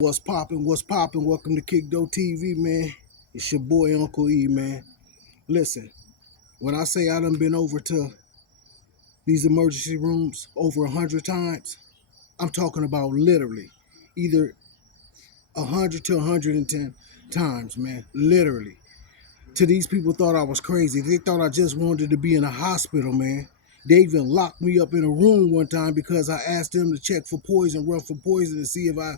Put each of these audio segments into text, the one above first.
What's poppin'? What's poppin'? Welcome to Kickdo TV, man. It's your boy Uncle E, man. Listen, when I say I done been over to these emergency rooms over 100 times, I'm talking about literally either 100 to 110 times, man. Literally. To these people thought I was crazy. They thought I just wanted to be in a hospital, man. They even locked me up in a room one time because I asked them to check for poison, run for poison, and see if I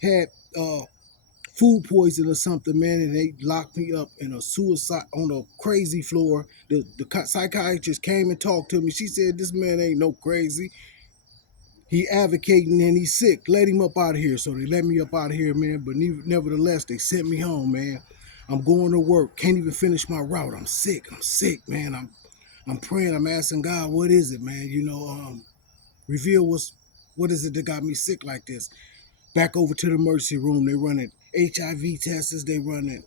had food poison or something, man, and they locked me up in a suicide on a crazy floor. The psychiatrist came and talked to me. She said, "This man ain't no crazy. He advocating and he's sick. Let him up out of here." So they let me up out of here, man. But nevertheless, they sent me home, man. I'm going to work. Can't even finish my route. I'm sick. I'm sick, man. I'm praying. I'm asking God, what is it, man? Reveal what is it that got me sick like this. Back over to the emergency room. They running HIV tests. They running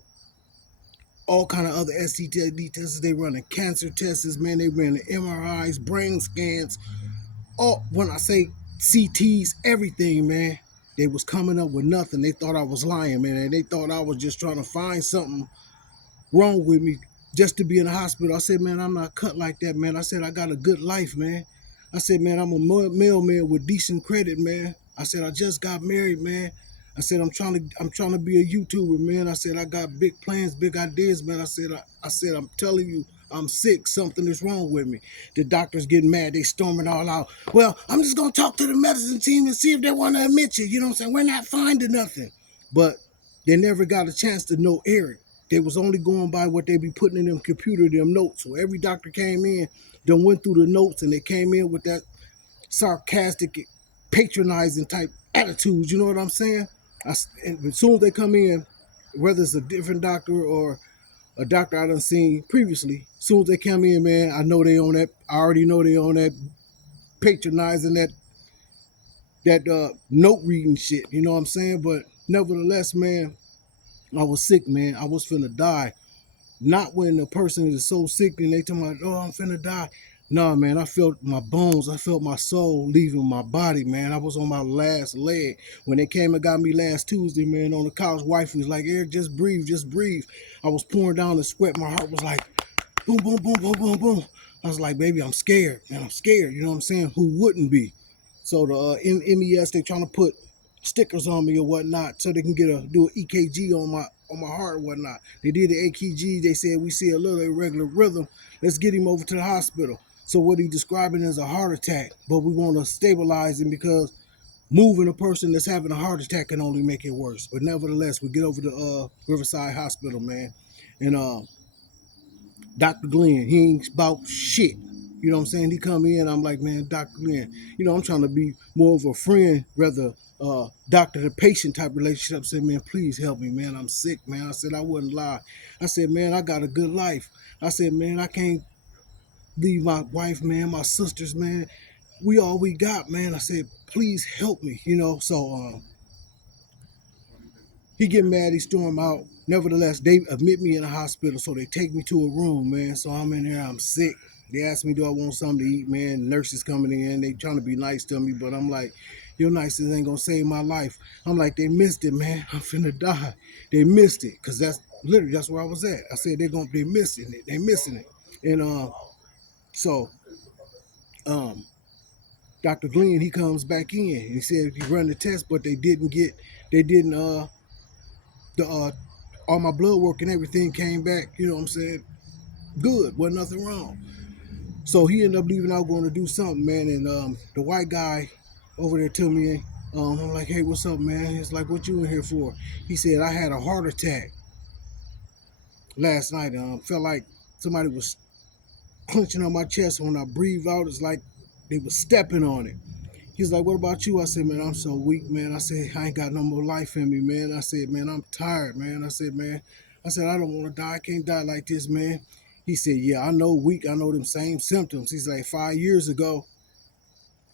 all kind of other STD tests. They running cancer tests, man. They running MRIs, brain scans. All when I say CTs, everything, man. They was coming up with nothing. They thought I was lying, man. And they thought I was just trying to find something wrong with me just to be in the hospital. I said, man, I'm not cut like that, man. I said, I got a good life, man. I said, man, I'm a mailman with decent credit, man. I said, I just got married, man. I said, I'm trying to be a YouTuber, man. I said, I got big plans, big ideas, man. I said, I'm telling you, I'm sick. Something is wrong with me. The doctors getting mad. They storming all out. Well, I'm just going to talk to the medicine team and see if they want to admit you. You know what I'm saying? We're not finding nothing. But they never got a chance to know Eric. They was only going by what they be putting in them computer, them notes. So every doctor came in, done went through the notes, and they came in with that sarcastic, patronizing type attitude. You know what I'm saying? And as soon as they come in, whether it's a different doctor or a doctor I done seen previously, as soon as they come in, man, I know they on that. I already know they on that patronizing, that note reading shit. You know what I'm saying? But nevertheless, man, I was sick, man. I was finna die. Not when the person is so sick and they tell me, oh, I'm finna die. No, man, I felt my bones, I felt my soul leaving my body, man. I was on my last leg. When they came and got me last Tuesday, man, on the couch, wife was like, Eric, just breathe, just breathe. I was pouring down the sweat. My heart was like, boom, boom, boom, boom, boom, boom. I was like, baby, I'm scared, man. I'm scared. You know what I'm saying? Who wouldn't be? So the MES, they trying to put stickers on me or whatnot so they can do an EKG on my heart or whatnot. They did the EKG. They said we see a little irregular rhythm. Let's get him over to the hospital. So what he describing as a heart attack, but we want to stabilize him because moving a person that's having a heart attack can only make it worse. But nevertheless, we get over to Riverside Hospital, man, and Dr. Glenn, he ain't about shit. You know what I'm saying? He come in, I'm like, man, Dr. Glenn, I'm trying to be more of a friend, rather doctor to patient type relationship. I said, man, please help me, man. I'm sick, man. I said, I wouldn't lie. I said, man, I got a good life. I said, man, I can't leave my wife, man, my sisters, man. We all we got, man. I said, please help me, So he get mad, he storm out. Nevertheless, they admit me in the hospital, so they take me to a room, man. So I'm in there, I'm sick. They ask me, do I want something to eat, man? Nurses coming in, they trying to be nice to me, but I'm like, your niceness ain't gonna save my life. I'm like, they missed it, man. I'm finna die. They missed it, cause that's where I was at. I said they missing it. They missing it. And so um Dr. Glenn, he comes back in. He said he run the test, but they didn't the all my blood work and everything came back, you know what I'm saying? Good, wasn't nothing wrong. So he ended up leaving out going to do something, man. And the white guy over there to me, I'm like, hey, what's up, man? He's like, what you in here for? He said, I had a heart attack last night. Felt like somebody was clenching on my chest. When I breathed out, it's like they was stepping on it. He's like, what about you? I said, man, I'm so weak, man. I said, I ain't got no more life in me, man. I said, man, I'm tired, man. I said, I don't want to die. I can't die like this, man. He said, yeah, I know weak. I know them same symptoms. He's like, 5 years ago,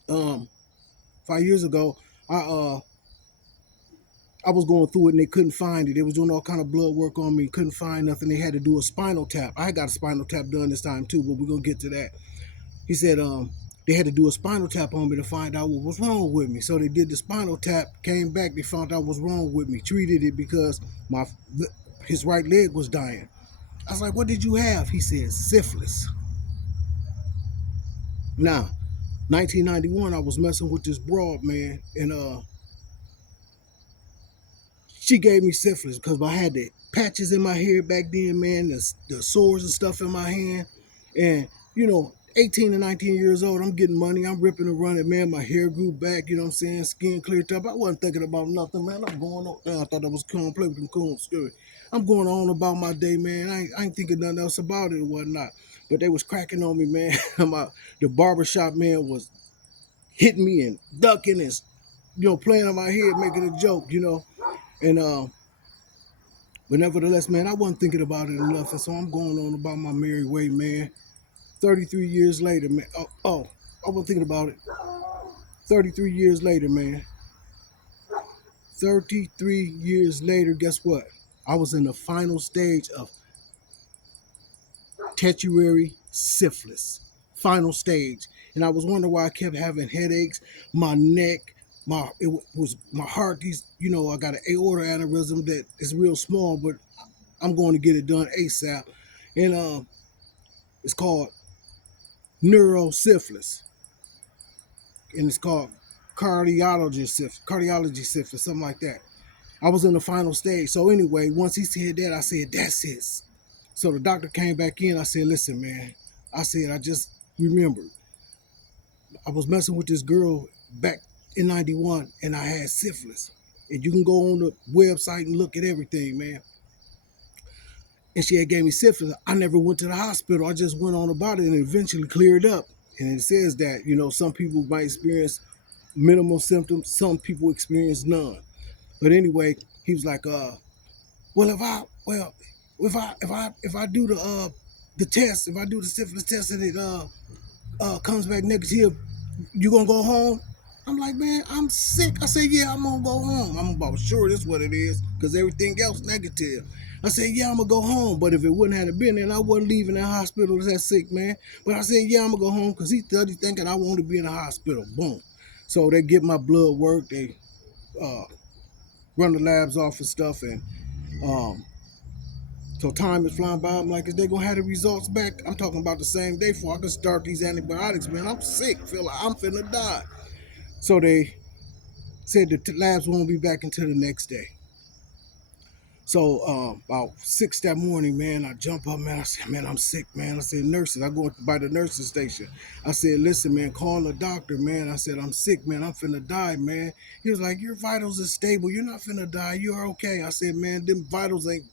um, 5 years ago, I uh I was going through it and they couldn't find it. They was doing all kind of blood work on me, couldn't find nothing. They had to do a spinal tap. I got a spinal tap done this time too, but we're gonna get to that. He said, they had to do a spinal tap on me to find out what was wrong with me. So they did the spinal tap, came back, they found out what was wrong with me, treated it because my his right leg was dying. I was like, what did you have? He said, syphilis. Now, 1991, I was messing with this broad, man, and she gave me syphilis because I had the patches in my hair back then, man, the sores and stuff in my hand. And, 18 and 19 years old, I'm getting money, I'm ripping and running, man. My hair grew back, you know what I'm saying? Skin cleared up. I wasn't thinking about nothing, man. I'm going on. I thought that was cool, play with them cool spirit. I'm going on about my day, man. I ain't thinking nothing else about it or whatnot. But they was cracking on me, man. The barbershop man was hitting me and ducking and, playing on my head, making a joke, And but nevertheless, man, I wasn't thinking about it enough, and so I'm going on about my merry way, man. 33 years later, man. I wasn't thinking about it. 33 years later, man. 33 years later, guess what? I was in the final stage of Tertiary syphilis. Final stage. And I was wondering why I kept having headaches, my neck, it was my heart. I got an aorta aneurysm that is real small, but I'm going to get it done ASAP. And it's called neurosyphilis. And it's called cardiology syphilis, something like that. I was in the final stage. So anyway, once he said that, I said, that's it. So the doctor came back in. I said, listen, man. I said, I just remembered. I was messing with this girl back in 91 and I had syphilis. And you can go on the website and look at everything, man. And she had gave me syphilis. I never went to the hospital. I just went on about it and it eventually cleared up. And it says that, some people might experience minimal symptoms. Some people experience none. But anyway, he was like, well, if I do the test, if I do the syphilis test and it comes back negative, you gonna go home? I'm like, man, I'm sick. I said, yeah, I'm gonna go home. I'm about sure this is what it is, because everything else negative. I said, yeah, I'm gonna go home. But if it wouldn't have been there, I wasn't leaving that hospital that sick, man. But I said, yeah, I'm gonna go home because he started thinking I wanted to be in the hospital. Boom. So they get my blood work, they run the labs off and stuff, and so time is flying by. I'm like, is they gonna have the results back? I'm talking about the same day before I can start these antibiotics, man. I'm sick, feel like I'm finna die. So they said the labs won't be back until the next day. So about 6 that morning, man, I jump up, man. I said, man, I'm sick, man. I said, nurses, I go by the nursing station. I said, listen, man, call the doctor, man. I said, I'm sick, man. I'm finna die, man. He was like, your vitals are stable. You're not finna die. You're okay. I said, man, them vitals ain't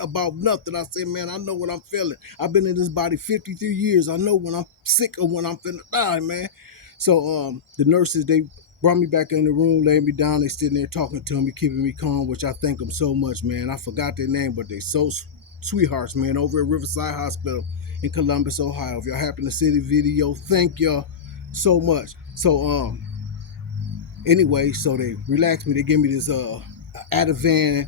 about nothing. I said, man, I know what I'm feeling. I've been in this body 53 years. I know when I'm sick or when I'm finna die, man. So the nurses, they brought me back in the room, laid me down. They sitting there talking to me, keeping me calm, which I thank them so much, man. I forgot their name, but they so sweethearts, man, over at Riverside Hospital in Columbus, Ohio. If y'all happen to see the video, thank y'all so much. So anyway, so they relaxed me. They give me this Ativan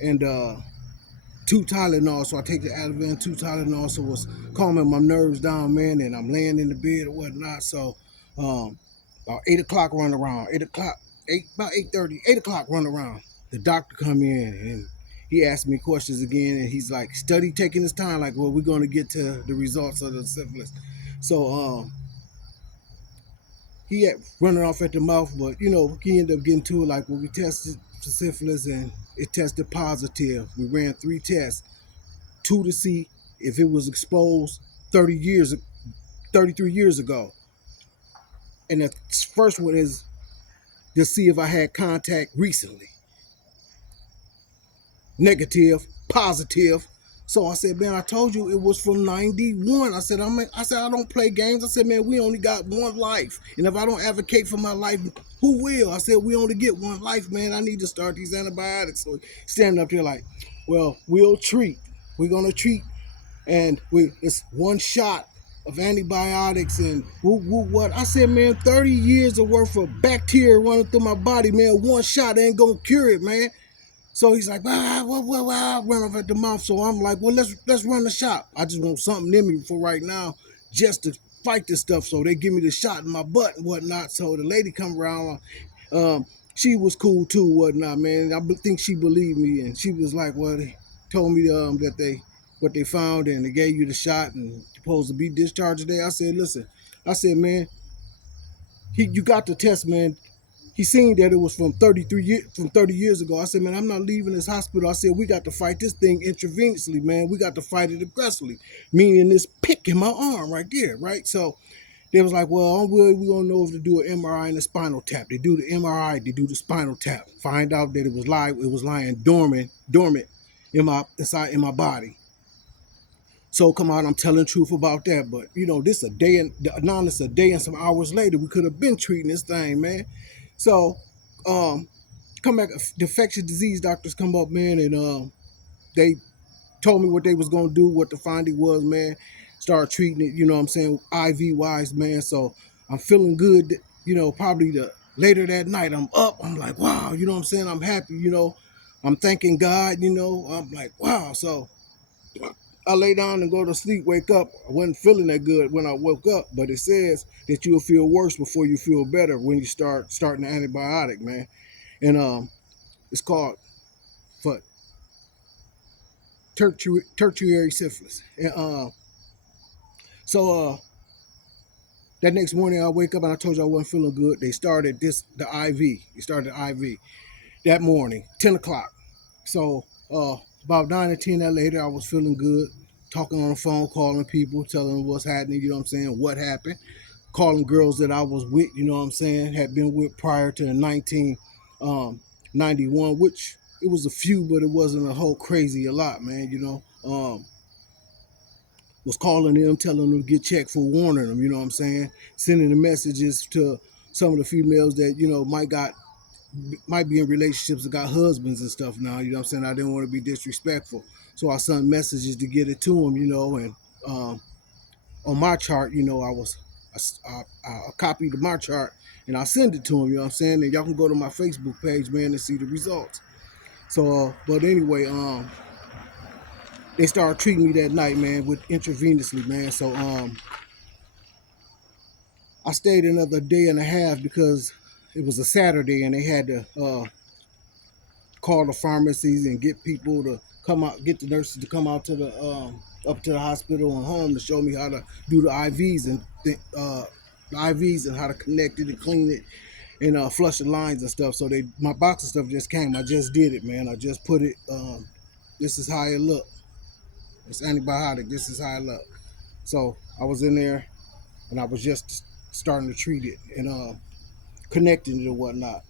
and 2 Tylenol. So I take the Ativan, 2 Tylenol, so it's calming my nerves down, man. And I'm laying in the bed or whatnot. So about 8 o'clock run around, 8 o'clock, about 8:30, 8 o'clock run around. The doctor come in and he asked me questions again, and he's like, study taking his time, like, well, we're going to get to the results of the syphilis. So he had running off at the mouth, but he ended up getting to it, like, well, we tested for syphilis and it tested positive. We ran 3 tests, 2 to see if it was exposed 33 years ago. And the first one is to see if I had contact recently. Negative, positive. So I said, man, I told you it was from 91. I said, I don't play games. I said, man, we only got one life. And if I don't advocate for my life, who will? I said, we only get one life, man. I need to start these antibiotics. So standing up there like, well, we'll treat. We're going to treat. And it's 1 shot of antibiotics and what. I said, man, 30 years of worth of bacteria running through my body, man. 1 shot ain't going to cure it, man. So he's like, run off at the mouth. So I'm like, well, let's run the shot. I just want something in me for right now, just to fight this stuff. So they give me the shot in my butt and whatnot. So the lady come around. Um, she was cool too, whatnot, man. I think she believed me, and she was like, "Well, they told me that what they found, and they gave you the shot, and you're supposed to be discharged today." I said, "Listen," I said, "Man, you got the test, man. He seen that it was from 30 years ago." I said, "Man, I'm not leaving this hospital." I said, "We got to fight this thing intravenously, man. We got to fight it aggressively," meaning this pick in my arm right there, right? So they was like, "Well, we're gonna know if to do an MRI and a spinal tap." They do the MRI, they do the spinal tap, find out that it was lying dormant in my body. So come on, I'm telling the truth about that. But this a day and now it's a day and some hours later. We could have been treating this thing, man. So um come back, the infectious disease doctors come up, man, and they told me what they was gonna do, what the finding was, man. Start treating it, what I'm saying, IV wise, man. So I'm feeling good, probably the later that night I'm up, I'm like, wow, what I'm saying, I'm happy, I'm thanking God, I'm like, wow. So I lay down and go to sleep, wake up. I wasn't feeling that good when I woke up, but it says that you'll feel worse before you feel better when you starting the antibiotic, man. And it's called for tertiary syphilis. And so that next morning I wake up and I told you I wasn't feeling good. They started the IV. They started the IV that morning, 10 o'clock. So about 9 or 10 that later, I was feeling good, talking on the phone, calling people, telling them what's happening, what I'm saying, what happened, calling girls that I was with, what I'm saying, had been with prior to 1991, which it was a few, but it wasn't a whole crazy a lot, man. Was calling them, telling them to get checked for warning them, what I'm saying, sending the messages to some of the females that, might be in relationships that got husbands and stuff now, what I'm saying. I didn't want to be disrespectful. So I sent messages to get it to them, and on my chart, I copied my chart and I send it to them, what I'm saying. And y'all can go to my Facebook page, man, and see the results. So, but anyway, they started treating me that night, man, with intravenously, man. So, I stayed another day and a half because it was a Saturday and they had to call the pharmacies and get people to come out, get the nurses to come out to the up to the hospital and home to show me how to do the IVs and how to connect it and clean it and flush the lines and stuff. So my box of stuff just came. I just did it, man. I just put it. This is how it look. It's antibiotic. This is how it look. So I was in there and I was just starting to treat it and connecting it and whatnot.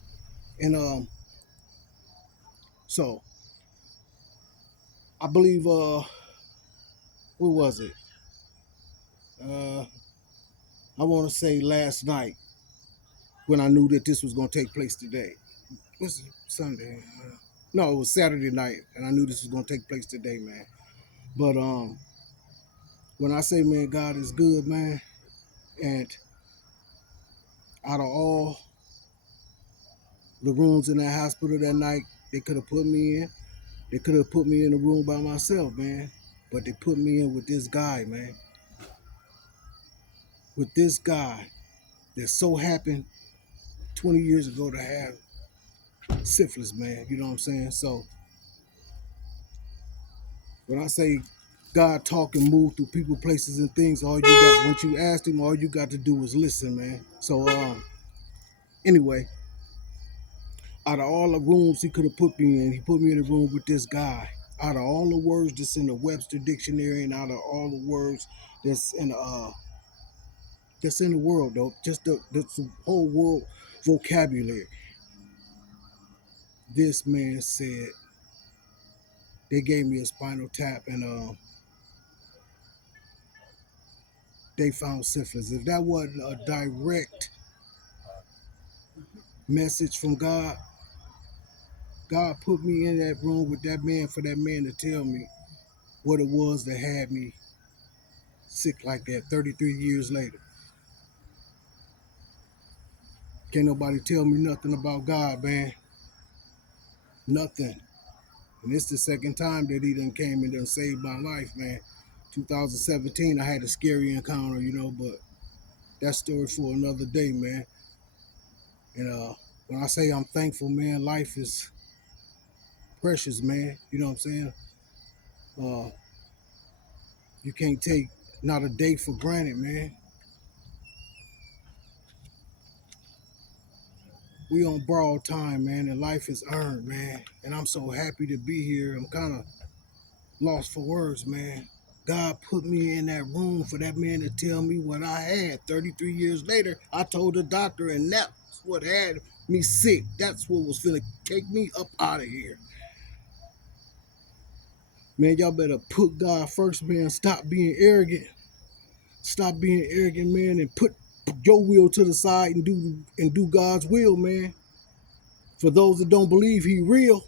And so I believe what was it? Uh, I want to say last night when I knew that this was going to take place today. What's it, Sunday? No, it was Saturday night, and I knew this was going to take place today, man. But when I say, man, God is good, man, and out of all the rooms in that hospital that night, they could have put me in. They could have put me in a room by myself, man. But they put me in with this guy, man. With this guy that so happened 20 years ago to have syphilis, man. You know what I'm saying? So when I say God talk and move through people, places, and things, all you got, once you ask him, all you got to do is listen, man. So anyway, out of all the rooms he could have put me in, he put me in a room with this guy. Out of all the words that's in the Webster dictionary, and out of all the words that's in the world, though, just the whole world vocabulary, this man said they gave me a spinal tap and they found syphilis. If that wasn't a direct message from God, God put me in that room with that man for that man to tell me what it was that had me sick like that 33 years later. Can't nobody tell me nothing about God, man. Nothing. And it's the second time that he done came and done saved my life, man. 2017, I had a scary encounter, but that story for another day, man. And when I say I'm thankful, man, life is precious, man. You know what I'm saying? Uh, you can't take not a day for granted, man. We on borrowed time, man, and life is earned, man. And I'm so happy to be here. I'm kind of lost for words, man. God put me in that room for that man to tell me what I had. 33 years later, I told the doctor, and that's what had me sick. That's what was finna take me up out of here. Man, y'all better put God first, man. Stop being arrogant. Stop being arrogant, man, and put your will to the side and do God's will, man. For those that don't believe, He real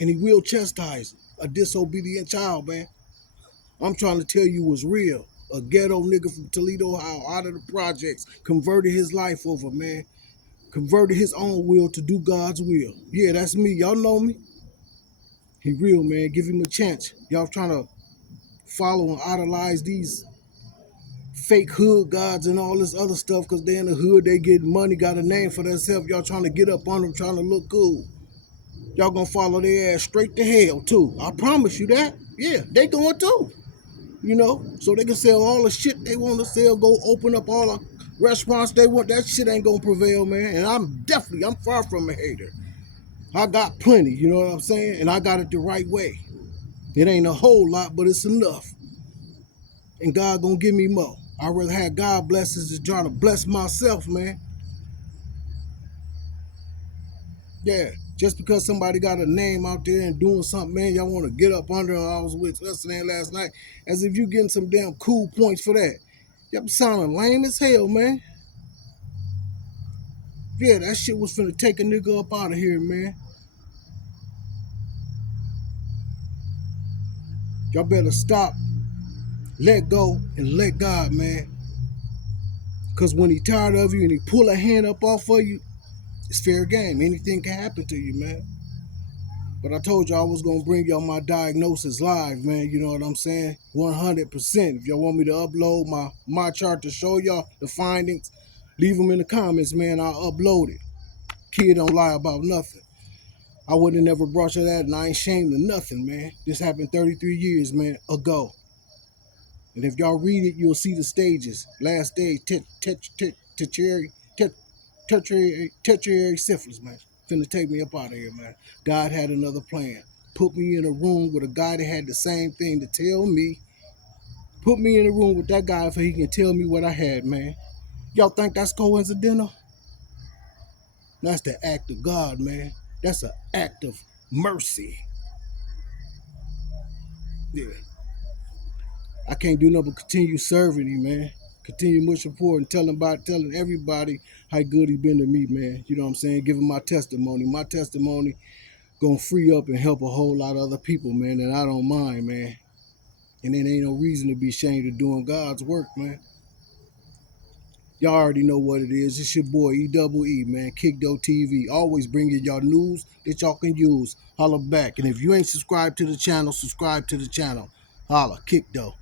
and He will chastise a disobedient child, man. I'm trying to tell you what's real. A ghetto nigga from Toledo, Ohio, out of the projects, converted his life over, man. Converted his own will to do God's will. Yeah, that's me. Y'all know me. He real, man. Give him a chance. Y'all trying to follow and idolize these fake hood gods and all this other stuff because they in the hood, they get money, got a name for themselves. Y'all trying to get up on them, trying to look cool. Y'all gonna follow their ass straight to hell, too. I promise you that. Yeah, they going too. You know, so they can sell all the shit they want to sell, go open up all the restaurants they want. That shit ain't gonna prevail, man. And I'm far from a hater. I got plenty, you know what I'm saying? And I got it the right way. It ain't a whole lot, but it's enough. And God gonna give me more. I'd rather have God blessings than trying to bless myself, man. Yeah, just because somebody got a name out there and doing something, man, y'all want to get up under them. I was with yesterday last night, as if you getting some damn cool points for that. Y'all sounding lame as hell, man. Yeah, that shit was finna take a nigga up out of here, man. Y'all better stop, let go, and let God, man. Cause when He tired of you and He pull a hand up off of you, it's fair game. Anything can happen to you, man. But I told y'all I was gonna bring y'all my diagnosis live, man. You know what I'm saying? 100%. If y'all want me to upload my chart to show y'all the findings, leave them in the comments, man. I'll upload it. Kid don't lie about nothing. I would have never brought you that, and I ain't ashamed of nothing, man. This happened 33 years, man, ago. And if y'all read it, you'll see the stages. Last stage, tertiary syphliss, man. Finna take me up out of here, man. God had another plan. Put me in a room with a guy that had the same thing to tell me. Put me in a room with that guy so he can tell me what I had, man. Y'all think that's coincidental? That's the act of God, man. That's an act of mercy. Yeah. I can't do nothing but continue serving Him, man. Continue much support and telling everybody how good He been to me, man. You know what I'm saying? Giving my testimony. My testimony gonna free up and help a whole lot of other people, man, and I don't mind, man. And there ain't no reason to be ashamed of doing God's work, man. Y'all already know what it is. It's your boy E-double-E, man. Kickdo TV. Always bringing y'all news that y'all can use. Holla back. And if you ain't subscribed to the channel, subscribe to the channel. Holla, Kickdo.